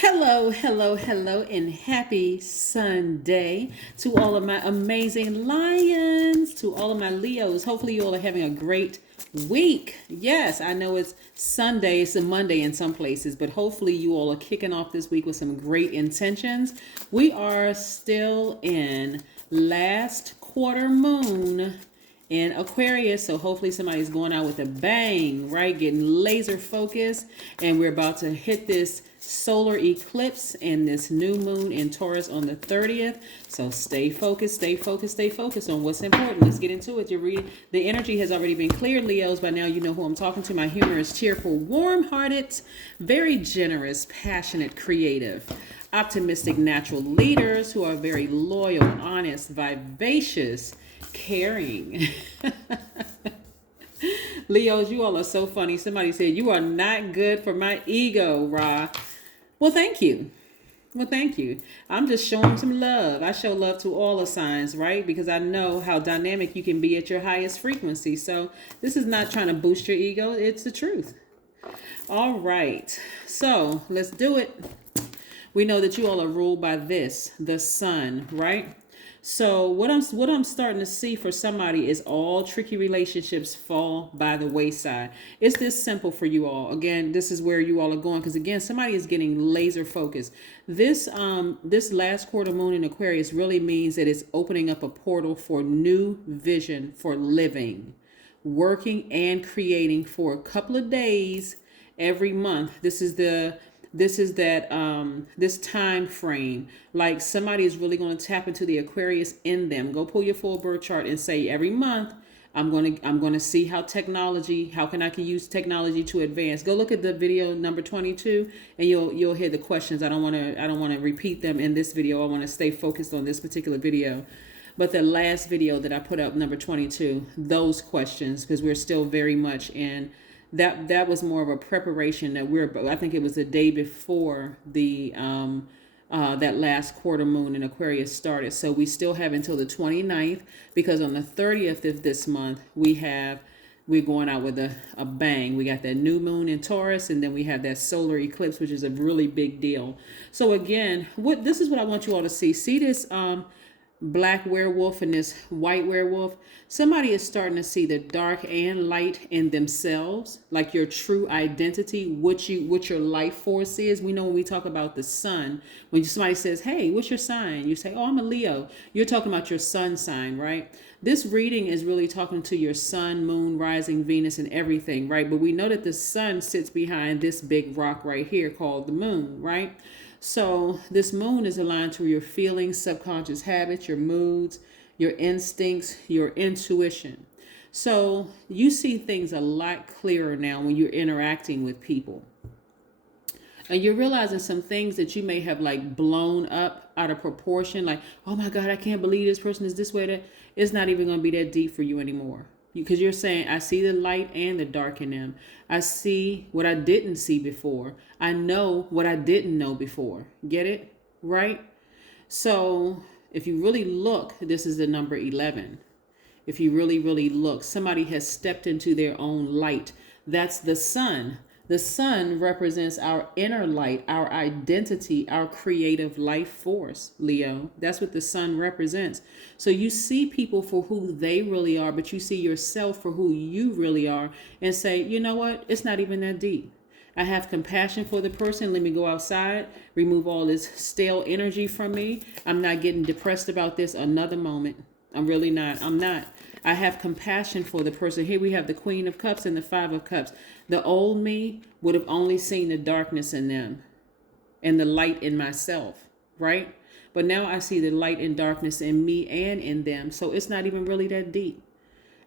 Hello, hello, hello, and happy Sunday to all of my amazing lions, to all of my Leos. Hopefully, you all are having a great week. Yes, I know it's Sunday, it's a Monday in some places, but hopefully, you all are kicking off this week with some great intentions. We are still in last quarter moon in Aquarius. So hopefully somebody's going out with a bang, right? Getting laser focused. And we're about to hit this solar eclipse and this new moon in Taurus on the 30th. So stay focused, stay focused, stay focused on what's important. Let's get into it. The energy has already been cleared, Leos. By now you know who I'm talking to. My humorous, cheerful, warm-hearted, very generous, passionate, creative, optimistic, natural leaders who are very loyal, honest, vivacious, caring. Leos, you all are so funny. Somebody said, you are not good for my ego, Ra. Well, thank you. Well, thank you. I'm just showing some love. I show love to all the signs, right? Because I know how dynamic you can be at your highest frequency. So this is not trying to boost your ego. It's the truth. All right. So let's do it. We know that you all are ruled by this, the sun, right? So what I'm starting to see for somebody is all tricky relationships fall by the wayside. It's this simple for you all. Again, this is where you all are going, because again, somebody is getting laser focused. This last quarter moon in Aquarius really means that it's opening up a portal for new vision for living, working and creating for a couple of days every month. This time frame, like somebody is really going to tap into the Aquarius in them. Go pull your full birth chart and say, every month I'm going to see how I can use technology to advance. Go look at the video number 22 and you'll hear the questions. I don't want to repeat them in this video. I want to stay focused on this particular video. But the last video that I put up, number 22, those questions, because we're still very much in that was more of a preparation I think it was the day before the that last quarter moon in Aquarius started. So we still have until the 29th, because on the 30th of this month we're going out with a bang. We got that new moon in Taurus, and then we have that solar eclipse, which is a really big deal. So again, this is what I want you all to see. See this black werewolf and this white werewolf. Somebody is starting to see the dark and light in themselves, like your true identity, what your life force is. We know when we talk about the sun, when somebody says, hey, what's your sign? You say, oh, I'm a Leo. You're talking about your sun sign, right? This reading is really talking to your sun, moon, rising, Venus, and everything, right? But we know that the sun sits behind this big rock right here called the moon, right? So this moon is aligned to your feelings, subconscious habits, your moods, your instincts, your intuition. So you see things a lot clearer now when you're interacting with people. And you're realizing some things that you may have like blown up out of proportion. Like, oh my God, I can't believe this person is this way. That it's not even going to be that deep for you anymore. Because you're saying, I see the light and the dark in them. I see what I didn't see before. I know what I didn't know before. Get it? Right? So if you really look, this is the number 11. If you really, really look, somebody has stepped into their own light. That's the sun. The sun represents our inner light, our identity, our creative life force, Leo. That's what the sun represents. So you see people for who they really are, but you see yourself for who you really are and say, you know what? It's not even that deep. I have compassion for the person. Let me go outside, remove all this stale energy from me. I'm not getting depressed about this another moment. I'm really not. I'm not. I have compassion for the person. Here we have the Queen of Cups and the Five of Cups. The old me would have only seen the darkness in them and the light in myself, right? But now I see the light and darkness in me and in them. So it's not even really that deep.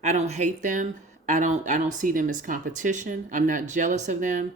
I don't hate them. I don't see them as competition. I'm not jealous of them.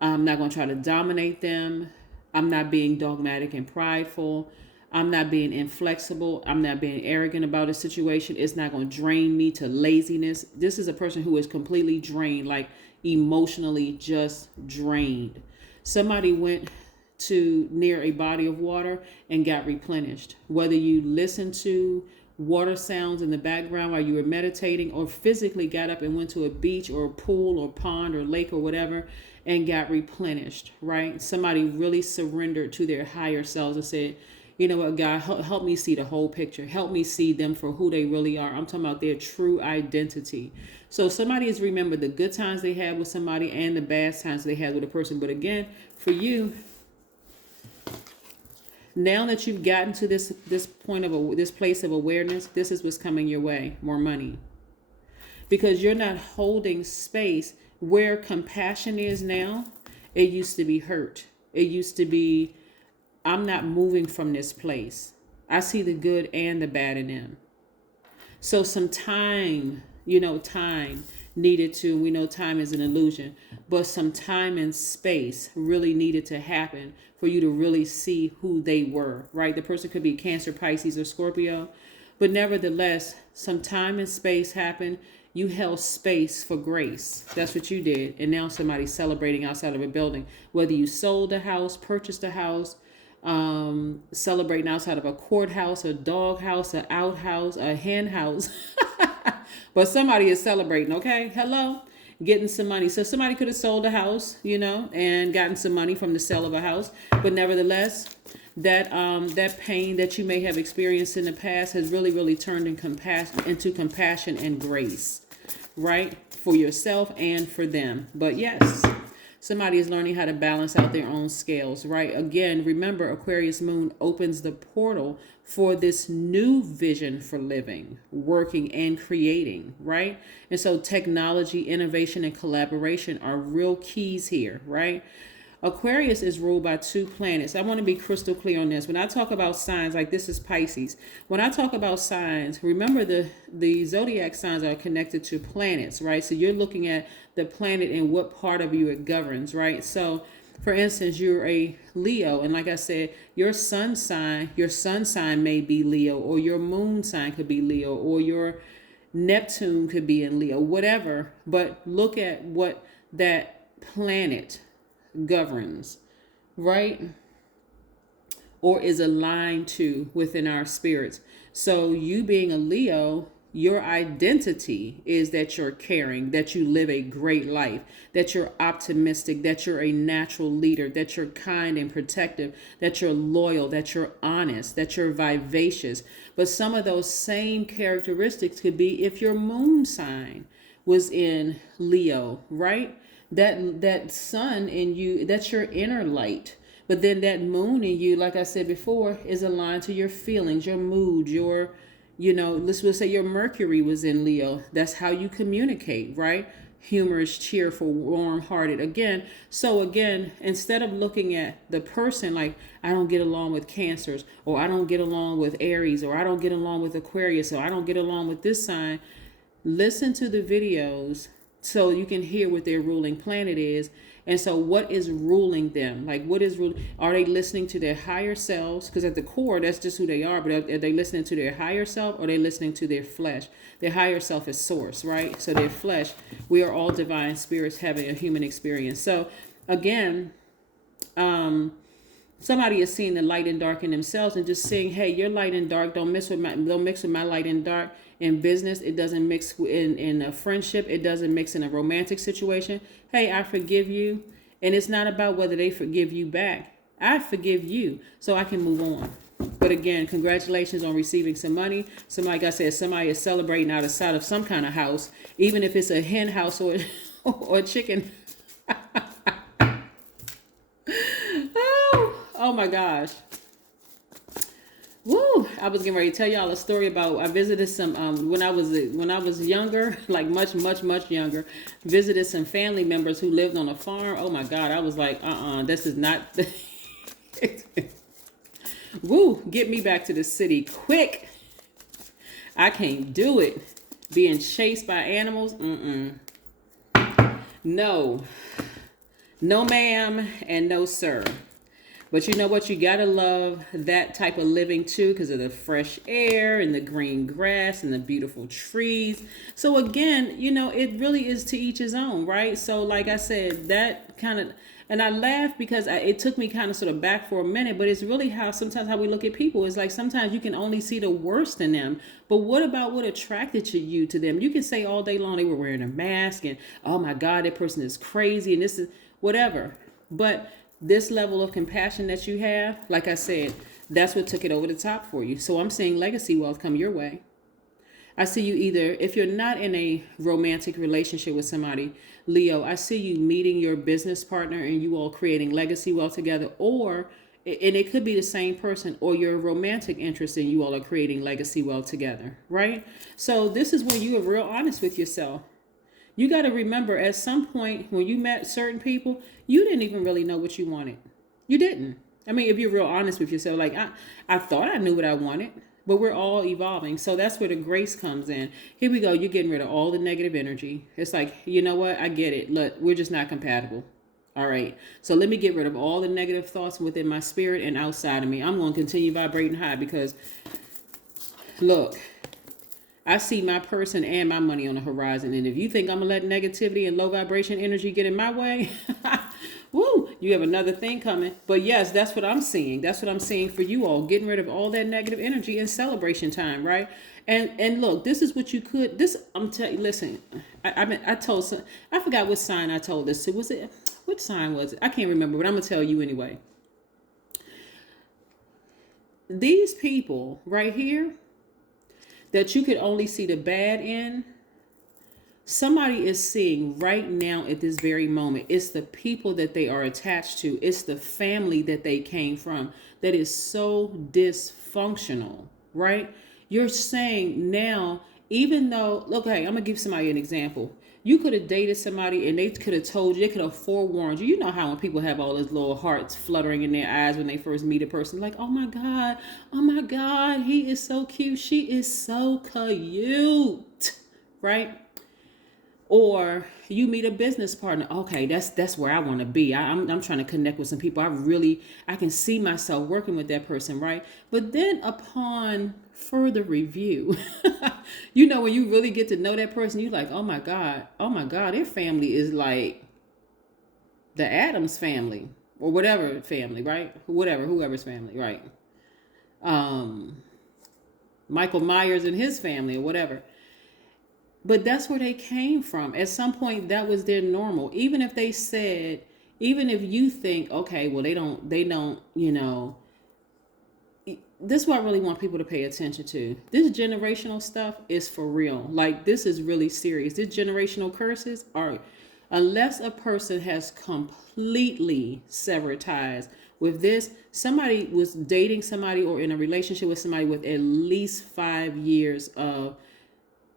I'm not going to try to dominate them. I'm not being dogmatic and prideful. I'm not being inflexible. I'm not being arrogant about a situation. It's not going to drain me to laziness. This is a person who is completely drained, like emotionally just drained. Somebody went to near a body of water and got replenished. Whether you listen to water sounds in the background while you were meditating, or physically got up and went to a beach or a pool or pond or lake or whatever and got replenished, right? Somebody really surrendered to their higher selves and said, you know what, God, help me see the whole picture. Help me see them for who they really are. I'm talking about their true identity. So somebody has remembered the good times they had with somebody and the bad times they had with a person. But again, for you, now that you've gotten to this point of this place of awareness, this is what's coming your way: more money. Because you're not holding space where compassion is now. It used to be hurt. It used to be, I'm not moving from this place. I see the good and the bad in them. So some time, time needed to, we know time is an illusion, but some time and space really needed to happen for you to really see who they were, right? The person could be Cancer, Pisces, or Scorpio, but nevertheless, some time and space happened. You held space for grace. That's what you did. And now somebody's celebrating outside of a building. Whether you sold a house, purchased a house, celebrating outside of a courthouse, a dog house, an outhouse, a hen house. But somebody is celebrating, okay? Hello? Getting some money. So somebody could have sold a house, and gotten some money from the sale of a house. But nevertheless, that pain that you may have experienced in the past has really, really turned into compassion and grace, right? For yourself and for them. But yes, somebody is learning how to balance out their own scales, right? Again, remember, Aquarius moon opens the portal for this new vision for living, working, and creating, right? And so technology, innovation, and collaboration are real keys here, right? Aquarius is ruled by 2 planets. I want to be crystal clear on this. When I talk about signs, like this is Pisces. When I talk about signs, remember the zodiac signs are connected to planets, right? So you're looking at the planet and what part of you it governs, right? So for instance, you're a Leo, and like I said, your sun sign may be Leo, or your moon sign could be Leo, or your Neptune could be in Leo, whatever. But look at what that planet governs, right? Or is aligned to within our spirits. So you being a Leo, your identity is that you're caring, that you live a great life, that you're optimistic, that you're a natural leader, that you're kind and protective, that you're loyal, that you're honest, that you're vivacious. But some of those same characteristics could be if your moon sign was in Leo, right? That sun in you, that's your inner light. But then that moon in you, like I said before, is aligned to your feelings, your mood, your, let's say your Mercury was in Leo. That's how you communicate, right? Humorous, cheerful, warm-hearted. Again, instead of looking at the person like, I don't get along with Cancers, or I don't get along with Aries, or I don't get along with Aquarius, or I don't get along with this sign, listen to the videos so you can hear what their ruling planet is. And so what is ruling them? Like, what is ruling? Are they listening to their higher selves? Because at the core, that's just who they are. But are they listening to their higher self, or are they listening to their flesh? Their higher self is source, right? So their flesh, we are all divine spirits having a human experience. So again, somebody is seeing the light and dark in themselves and just saying, hey, your light and dark don't mix with my light and dark. In business, it doesn't mix in a friendship. It doesn't mix in a romantic situation. Hey, I forgive you. And it's not about whether they forgive you back. I forgive you so I can move on. But again, congratulations on receiving some money. Somebody, like I said, somebody is celebrating outside of some kind of house, even if it's a hen house or a chicken. Oh my gosh. Woo! I was getting ready to tell y'all a story about, I visited some, when I was younger, like much younger, visited some family members who lived on a farm. Oh my God. I was like, this is not, woo, get me back to the city quick. I can't do it. Being chased by animals. No ma'am and no sir. But you know what? You got to love that type of living too, because of the fresh air and the green grass and the beautiful trees. So again, it really is to each his own, right? So like I said, that kind of, and I laugh because it took me kind of sort of back for a minute, but it's really sometimes how we look at people. It's like sometimes you can only see the worst in them. But what about what attracted you to them? You can say all day long they were wearing a mask and, oh my God, that person is crazy. And this is, whatever. But this level of compassion that you have, like I said, that's what took it over the top for you. So I'm seeing legacy wealth come your way. I see you either, if you're not in a romantic relationship with somebody, Leo, I see you meeting your business partner and you all creating legacy wealth together, or, and it could be the same person, or your romantic interest and you all are creating legacy wealth together, right? So this is when you are real honest with yourself. You got to remember, at some point when you met certain people, you didn't even really know what you wanted. You didn't. I mean, if you're real honest with yourself, like I thought I knew what I wanted, but we're all evolving. So that's where the grace comes in. Here we go. You're getting rid of all the negative energy. It's like, you know what? I get it. Look, we're just not compatible. All right. So let me get rid of all the negative thoughts within my spirit and outside of me. I'm going to continue vibrating high because, look, I see my person and my money on the horizon. And if you think I'm going to let negativity and low vibration energy get in my way, woo, you have another thing coming. But yes, that's what I'm seeing. That's what I'm seeing for you all. Getting rid of all that negative energy in celebration time, right? And look, this is what you could, this, I'm telling you, listen, I told some, I forgot what sign I told this to. Was it, what sign was it? I can't remember, but I'm going to tell you anyway. These people right here that you could only see the bad in, somebody is seeing right now at this very moment. It's the people that they are attached to. It's the family that they came from that is so dysfunctional, right? You're saying now, even though, okay, I'm going to give somebody an example. You could have dated somebody and they could have told you, they could have forewarned you. You know how when people have all those little hearts fluttering in their eyes when they first meet a person, like, oh my God, he is so cute. She is so cute, right? Or you meet a business partner. Okay, that's where I want to be. I'm trying to connect with some people. I can see myself working with that person, right? But then upon further review, you know, when you really get to know that person, you're like, oh my God, their family is like the Addams family or whatever family, right? Whoever's family, right? Michael Myers and his family or whatever. But that's where they came from. At some point, that was their normal. Even if they said, even if you think, okay, well, they don't, you know, this is what I really want people to pay attention to. This generational stuff is for real. Like, this is really serious. These generational curses are, unless a person has completely severed ties with this, somebody was dating somebody or in a relationship with somebody with at least 5 years of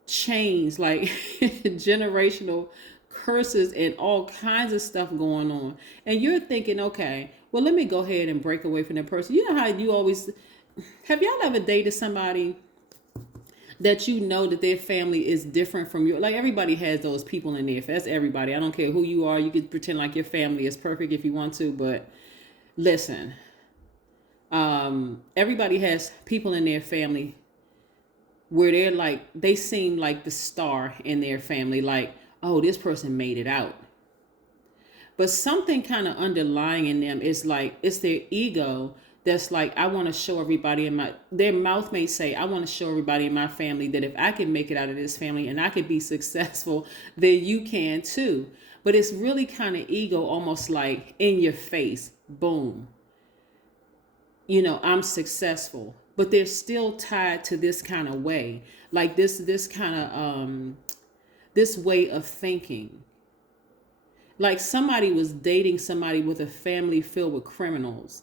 chains, like generational curses and all kinds of stuff going on, and you're thinking, okay, well, let me go ahead and break away from that person. You know how you always, have y'all ever dated somebody that you know that their family is different from you? Like, everybody has those people in there. That's everybody. I don't care who you are. You can pretend like your family is perfect if you want to, but listen, everybody has people in their family where they're like, they seem like the star in their family, like, oh, this person made it out. But something kind of underlying in them is like, it's their ego that's like, I want to show everybody their mouth may say, I want to show everybody in my family that if I can make it out of this family and I could be successful, then you can too. But it's really kind of ego, almost like in your face, boom. You know, I'm successful. But they're still tied to this kind of way, like this kind of this way of thinking. Like, somebody was dating somebody with a family filled with criminals.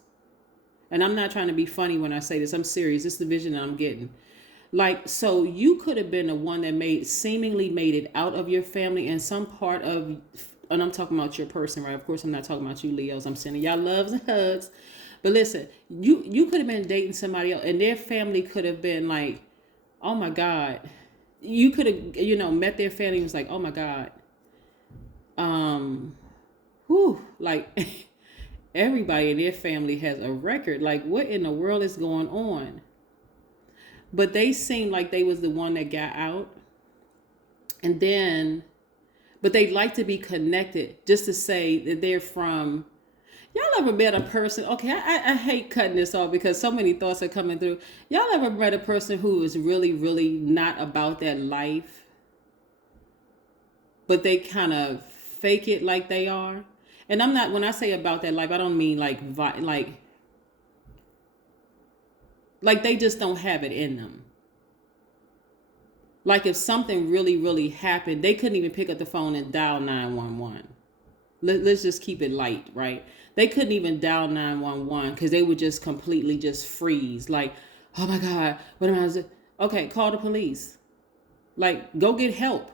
And I'm not trying to be funny when I say this. I'm serious. This is the vision that I'm getting. Like, so you could have been the one that seemingly made it out of your family and some part of, and I'm talking about your person, right? Of course, I'm not talking about you, Leos. I'm sending y'all loves and hugs. But listen, you could have been dating somebody else and their family could have been like, oh my God. You could have, you know, met their family and was like, oh my God. Like everybody in their family has a record. Like, what in the world is going on? But they seemed like they was the one that got out. And then, but they like to be connected just to say that they're from. Y'all ever met a person? Okay, I hate cutting this off because so many thoughts are coming through. Y'all ever met a person who is really, really not about that life, but they kind of fake it like they are? And I'm not, when I say about that life, I don't mean like they just don't have it in them. Like if something really, really happened, they couldn't even pick up the phone and dial 911. Let's just keep it light, right? They couldn't even dial 911 because they would just completely just freeze. Like, oh my God, what am I doing? Okay, call the police. Like, go get help.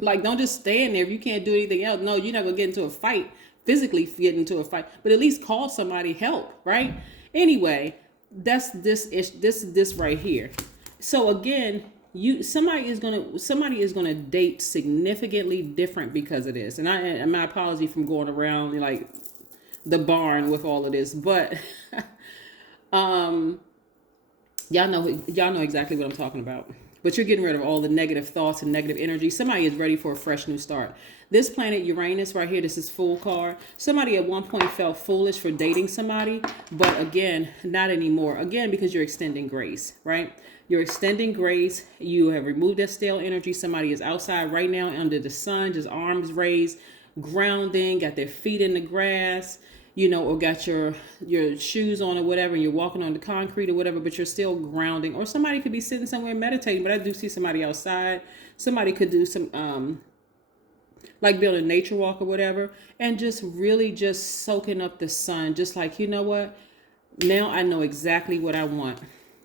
Like, don't just stand there if you can't do anything else. No, you're not gonna get into a fight, physically get into a fight, but at least call somebody help, right? Anyway, that's this right here. So again, somebody is gonna date significantly different because of this. And my apology from going around like the barn with all of this, but y'all know exactly what I'm talking about. But you're getting rid of all the negative thoughts and negative energy. Somebody is ready for a fresh new start. This planet Uranus right here, this is Fool card. Somebody at one point felt foolish for dating somebody, but again, not anymore. Again, because you're extending grace, right? You're extending grace. You have removed that stale energy. Somebody is outside right now under the sun, just arms raised, grounding, got their feet in the grass, or got your shoes on or whatever, and you're walking on the concrete or whatever, but you're still grounding. Or somebody could be sitting somewhere meditating, but I do see somebody outside. Somebody could do some like build a nature walk or whatever, and just really just soaking up the sun, just like, you know what, now I know exactly what I want,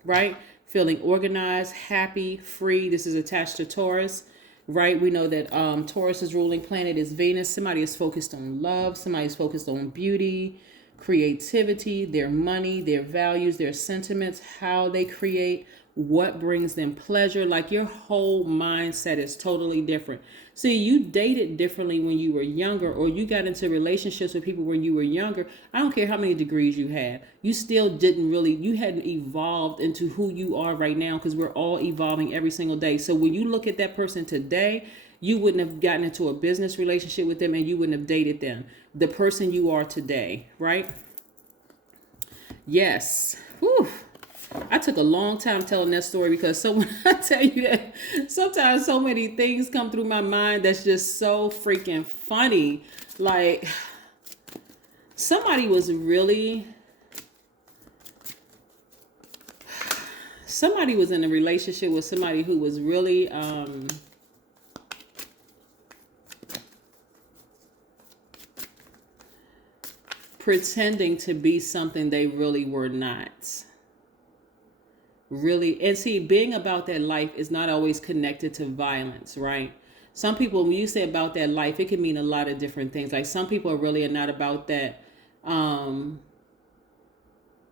right? Feeling organized, happy, free. This is attached to Taurus, right? We know that Taurus's ruling planet is Venus. Somebody is focused on love. Somebody is focused on beauty, creativity, their money, their values, their sentiments, how they create, what brings them pleasure. Like your whole mindset is totally different. See, you dated differently when you were younger, or you got into relationships with people when you were younger. I don't care how many degrees you had. You still you hadn't evolved into who you are right now, because we're all evolving every single day. So when you look at that person today, you wouldn't have gotten into a business relationship with them, and you wouldn't have dated them. The person you are today, right? Yes. Whew. I took a long time telling that story, because when I tell you that sometimes so many things come through my mind that's just so freaking funny. Like somebody was in a relationship with somebody who was really pretending to be something they really were not. Really. And see, being about that life is not always connected to violence, right? Some people, when you say about that life, it can mean a lot of different things. Like some people are not about that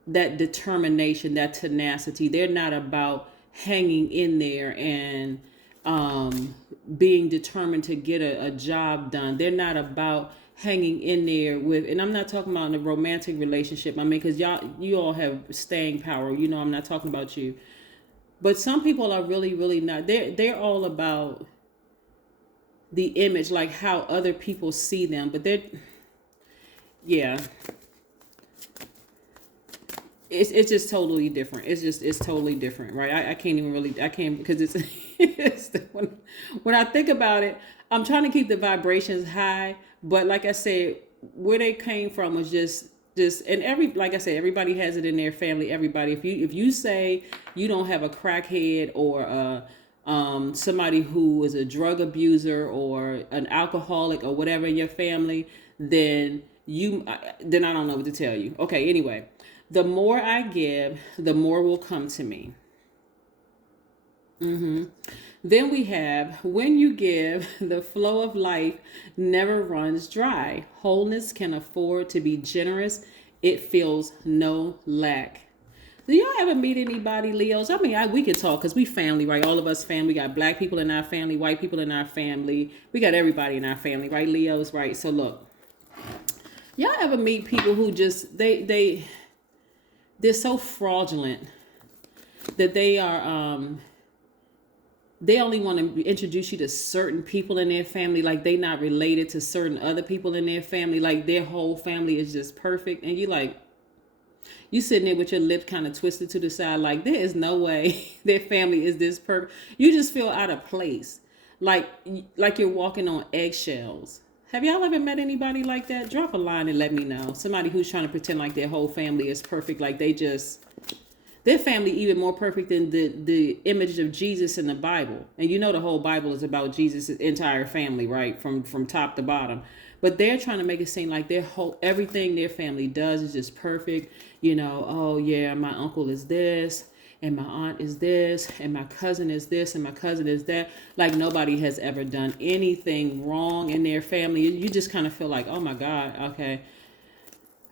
that determination, that tenacity. They're not about hanging in there and being determined to get a job done. They're not about hanging in there with, and I'm not talking about in a romantic relationship. I mean, because you all have staying power. I'm not talking about you. But some people are really not. They're all about the image, like how other people see them. But yeah. It's just totally different. It's totally different, right? I can't because when I think about it, I'm trying to keep the vibrations high, but like I said, where they came from was just and like I said, everybody has it in their family. Everybody, if you say you don't have a crackhead or somebody who is a drug abuser or an alcoholic or whatever in your family, then I don't know what to tell you. Okay, anyway. The more I give, the more will come to me. Then we have, when you give, the flow of life never runs dry. Wholeness can afford to be generous. It feels no lack. Do y'all ever meet anybody, Leos? I mean, we can talk because we family, right? All of us family. We got black people in our family, white people in our family. We got everybody in our family, right? Leos, right? So look, y'all ever meet people who just, they're so fraudulent that they only want to introduce you to certain people in their family, like they not related to certain other people in their family, like their whole family is just perfect, and you sitting there with your lips kind of twisted to the side, like there is no way their family is this perfect. You just feel out of place, like you're walking on eggshells. Have y'all ever met anybody like that? Drop a line and let me know. Somebody who's trying to pretend like their whole family is perfect, like their family even more perfect than the image of Jesus in the Bible. And you know the whole Bible is about Jesus' entire family, right? From top to bottom. But they're trying to make it seem like everything their family does is just perfect. Oh yeah, my uncle is this, and my aunt is this, and my cousin is this, and my cousin is that. Like nobody has ever done anything wrong in their family. You just kind of feel like, oh my God, okay.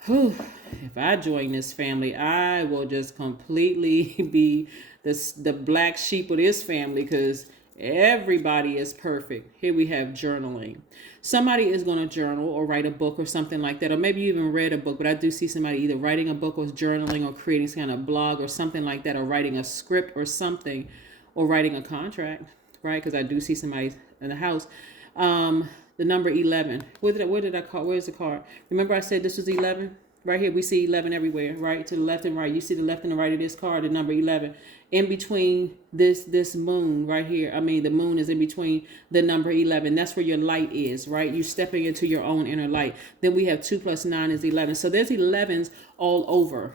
Whew, if I join this family, I will just completely be the black sheep of this family because everybody is perfect. Here we have journaling. Somebody is going to journal or write a book or something like that, or maybe you even read a book, but I do see somebody either writing a book or journaling or creating some kind of blog or something like that, or writing a script or something, or writing a contract, right? Because I do see somebody in the house. The number 11. Where did I call? Where's the card? Remember I said this was 11? Right here, we see 11 everywhere, right? To the left and right. You see the left and the right of this card, the number 11. In between this moon right here. I mean, the moon is in between the number 11. That's where your light is, right? You're stepping into your own inner light. Then we have 2 plus 9 is 11. So there's 11s all over,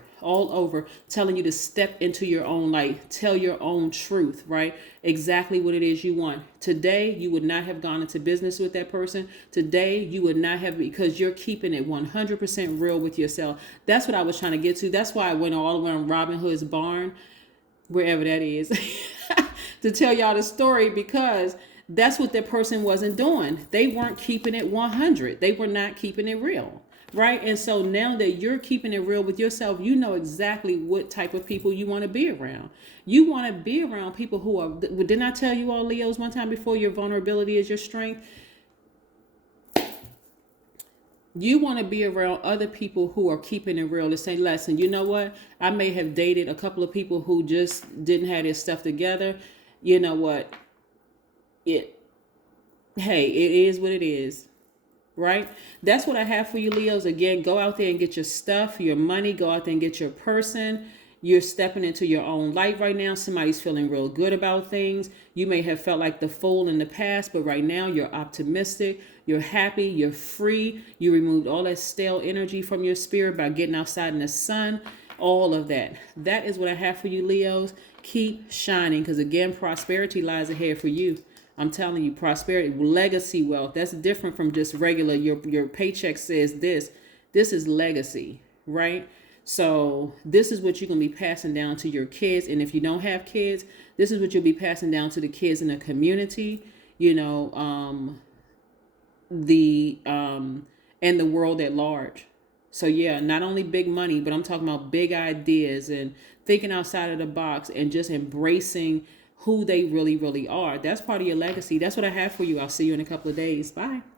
telling you to step into your own light, tell your own truth, right? Exactly what it is you want. Today, you would not have gone into business with that person. Today, you would not have, because you're keeping it 100% real with yourself. That's what I was trying to get to. That's why I went all around Robin Hood's barn, wherever that is, to tell y'all the story, because that's what that person wasn't doing. They weren't keeping it 100. They were not keeping it real. Right. And so now that you're keeping it real with yourself, you know exactly what type of people you want to be around. You want to be around people who are, didn't I tell you all Leos one time before, your vulnerability is your strength? You want to be around other people who are keeping it real to say, listen, you know what? I may have dated a couple of people who just didn't have their stuff together. You know what? Hey, it is what it is. Right? That's what I have for you, Leos. Again, go out there and get your stuff, your money. Go out there and get your person. You're stepping into your own light right now. Somebody's feeling real good about things. You may have felt like the fool in the past, but right now you're optimistic. You're happy. You're free. You removed all that stale energy from your spirit by getting outside in the sun. All of that. That is what I have for you, Leos. Keep shining, because again, prosperity lies ahead for you. I'm telling you, prosperity, legacy wealth, that's different from just regular, your paycheck says this. This is legacy, right? So this is what you're going to be passing down to your kids. And if you don't have kids, this is what you'll be passing down to the kids in the community, and the world at large. So yeah, not only big money, but I'm talking about big ideas and thinking outside of the box and just embracing who they really, really are. That's part of your legacy. That's what I have for you. I'll see you in a couple of days. Bye.